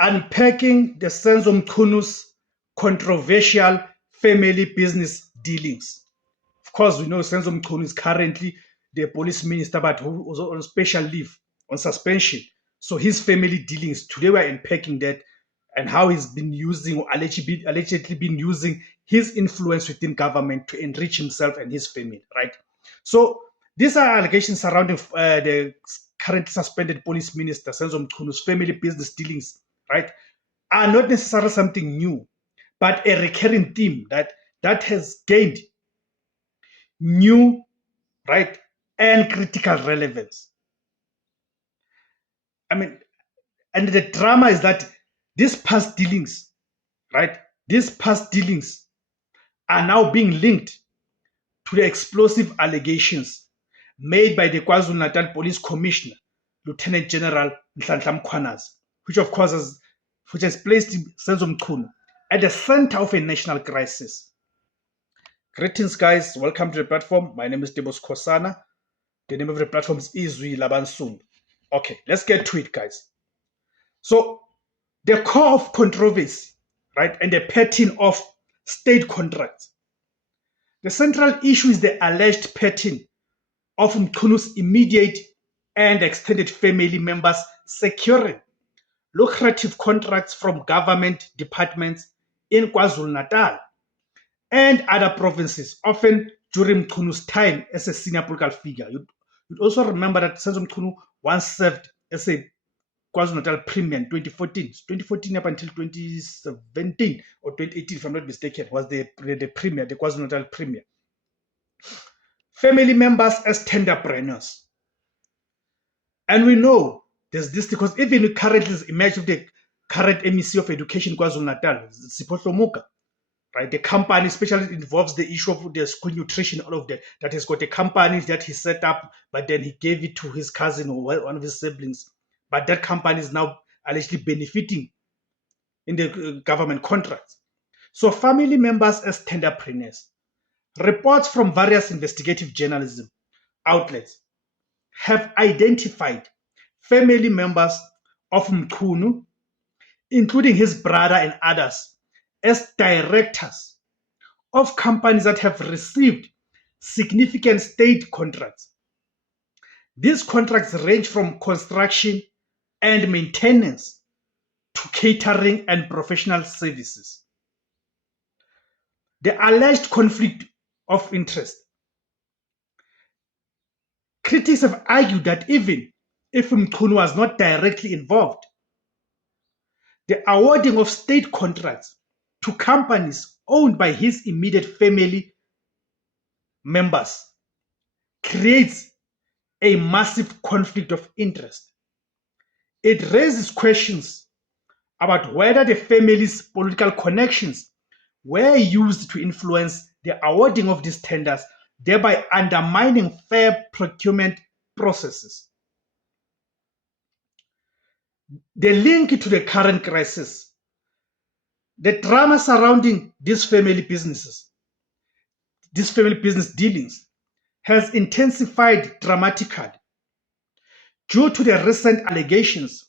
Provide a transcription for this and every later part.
unpacking the Senzo Mchunu's controversial family business dealings. Of course, we know Senzo Mchunu is currently the police minister, but who was on special leave, on suspension. So his family dealings, today we're unpacking that and how he's been using or allegedly been using his influence within government to enrich himself and his family, right? So these are allegations surrounding the currently suspended police minister, Senzo Mchunu's family business dealings, right, are not necessarily something new, but a recurring theme that has gained new, right, and critical relevance. I mean, and the drama is that these past dealings, right, these past dealings are now being linked to the explosive allegations made by the KwaZulu-Natal Police Commissioner, Lieutenant General Nhlanhla Mkhwanazi, which of course has placed Senzo Mchunu at the center of a national crisis. Greetings, guys. Welcome to the platform. My name is Debos Kosana. The name of the platform is Izwi Labansun. Okay, let's get to it, guys. So, the core of controversy, right, and the pattern of state contracts. The central issue is the alleged pattern of Mchunu's immediate and extended family members securing lucrative contracts from government departments in KwaZulu-Natal and other provinces, often during Mchunu's time as a senior political figure. You'd also remember that Senzo Mchunu once served as a KwaZulu-Natal Premier in 2014 up until 2017 or 2018, if I'm not mistaken, was the Premier, the KwaZulu-Natal Premier. Family members as tenderpreneurs. And we know there's this because even currently is image of the current MEC of Education KwaZulu-Natal, Sipho Muka, right? The company especially involves the issue of the school nutrition, all of that has got a company that he set up, but then he gave it to his cousin or one of his siblings. But that company is now allegedly benefiting in the government contracts. So family members as tenderpreneurs. Reports from various investigative journalism outlets have identified family members of Mchunu, including his brother and others, as directors of companies that have received significant state contracts. These contracts range from construction and maintenance to catering and professional services. The alleged conflict of interest. Critics have argued that even if Mchunu was not directly involved, the awarding of state contracts to companies owned by his immediate family members creates a massive conflict of interest. It raises questions about whether the family's political connections were used to influence the awarding of these tenders, thereby undermining fair procurement processes. The link to the current crisis, the drama surrounding these family businesses, these family business dealings, has intensified dramatically due to the recent allegations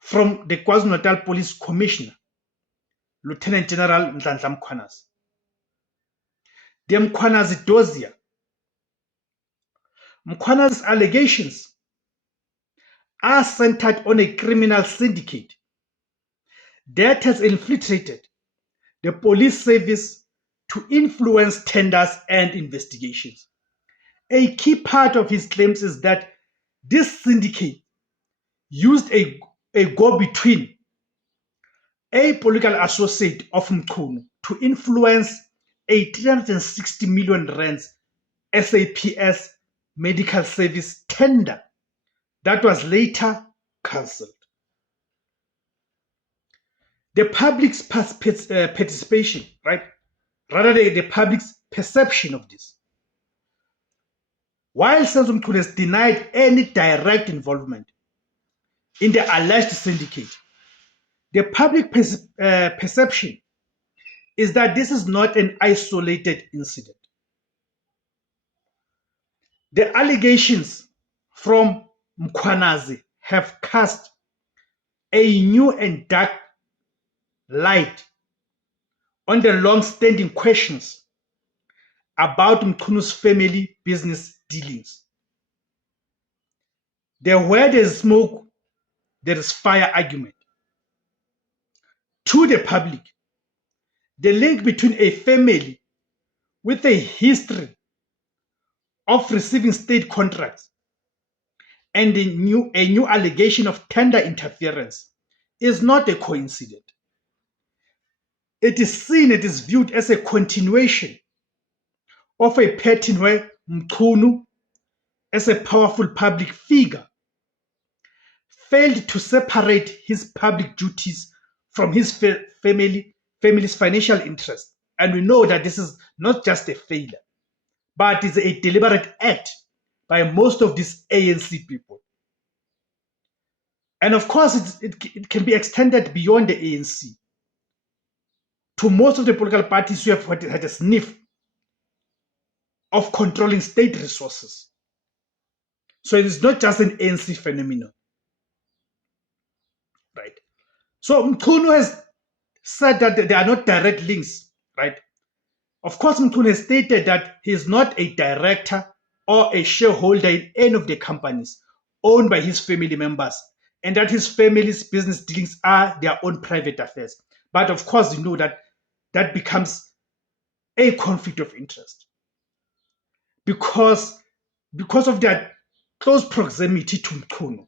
from the KwaZulu-Natal Police Commissioner, Lieutenant General Nhlanhla Mkhwanazi. The Mkhwanazi dossier. Mkhwanazi's allegations are centered on a criminal syndicate that has infiltrated the police service to influence tenders and investigations. A key part of his claims is that this syndicate used a go-between, a political associate of Mchunu, to influence a 360 million rands SAPS medical service tender that was later cancelled. The public's participation, right? Rather the public's perception of this. While Senzo Mchunu has denied any direct involvement in the alleged syndicate, the public perception is that this is not an isolated incident. The allegations from Mkhwanazi have cast a new and dark light on the long-standing questions about Mchunu's family business dealings. Where there is smoke, there is fire argument. To the public, the link between a family with a history of receiving state contracts and a new allegation of tender interference is not a coincidence. It is viewed as a continuation of a pattern where Mchunu, as a powerful public figure, failed to separate his public duties from his family's financial interest. And we know that this is not just a failure, but it's a deliberate act by most of these ANC people. And of course, it can be extended beyond the ANC to most of the political parties who have had a sniff of controlling state resources. So it is not just an ANC phenomenon, right? So Mchunu has said that there are not direct links, right? Of course, Mchunu has stated that he is not a director or a shareholder in any of the companies owned by his family members, and that his family's business dealings are their own private affairs. But of course, you know that becomes a conflict of interest because of their close proximity to Mchunu,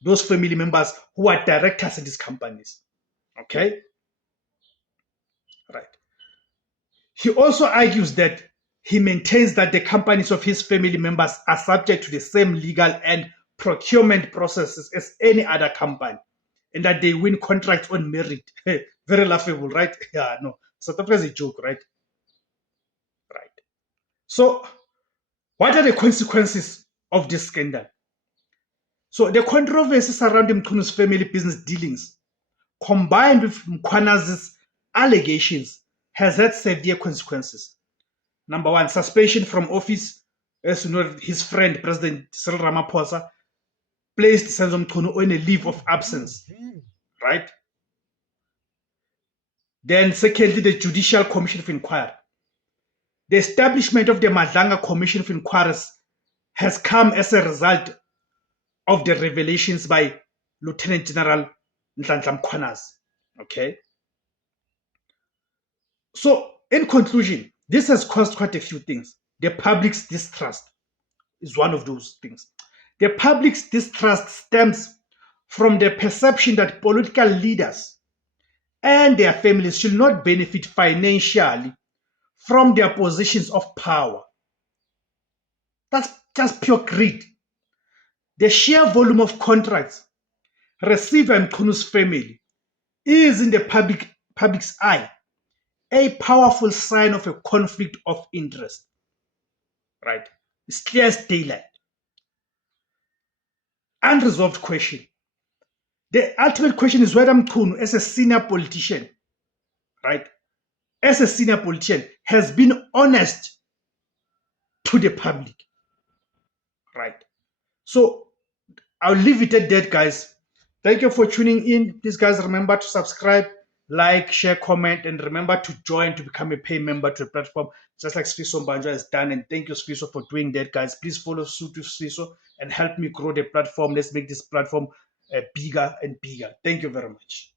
those family members who are directors in these companies. Okay? Right. He also argues that he maintains that the companies of his family members are subject to the same legal and procurement processes as any other company, and that they win contracts on merit. Very laughable, right? Yeah, no. South Africa is a joke, right? Right. So, what are the consequences of this scandal? So, the controversy surrounding Mchunu's family business dealings, combined with Mkhwana's allegations, has had severe consequences. Number one, suspension from office. As you know, his friend, President Cyril Ramaphosa, placed Senzo Mchunu on a leave of absence, right? Then secondly, the Judicial Commission of Inquiry. The establishment of the Madlanga Commission of Inquiries has come as a result of the revelations by Lieutenant General Nhlanhla Mkhwanazi. Okay? So, in conclusion, this has caused quite a few things. The public's distrust is one of those things. The public's distrust stems from the perception that political leaders and their families should not benefit financially from their positions of power. That's just pure greed. The sheer volume of contracts received by Mchunu's family is, in the public's eye, a powerful sign of a conflict of interest. Right? It's clear as daylight. Unresolved question. The ultimate question is whether Mchunu, as a senior politician, right, as a senior politician, has been honest to the public. Right? So I'll leave it at that, guys. Thank you for tuning in. Please, guys, remember to subscribe, like, share, comment, and remember to join to become a pay member to the platform, just like Sfiso Mbanja has done. And thank you, Sfiso, for doing that, guys. Please follow suit with Sfiso and help me grow the platform. Let's make this platform bigger and bigger. Thank you very much.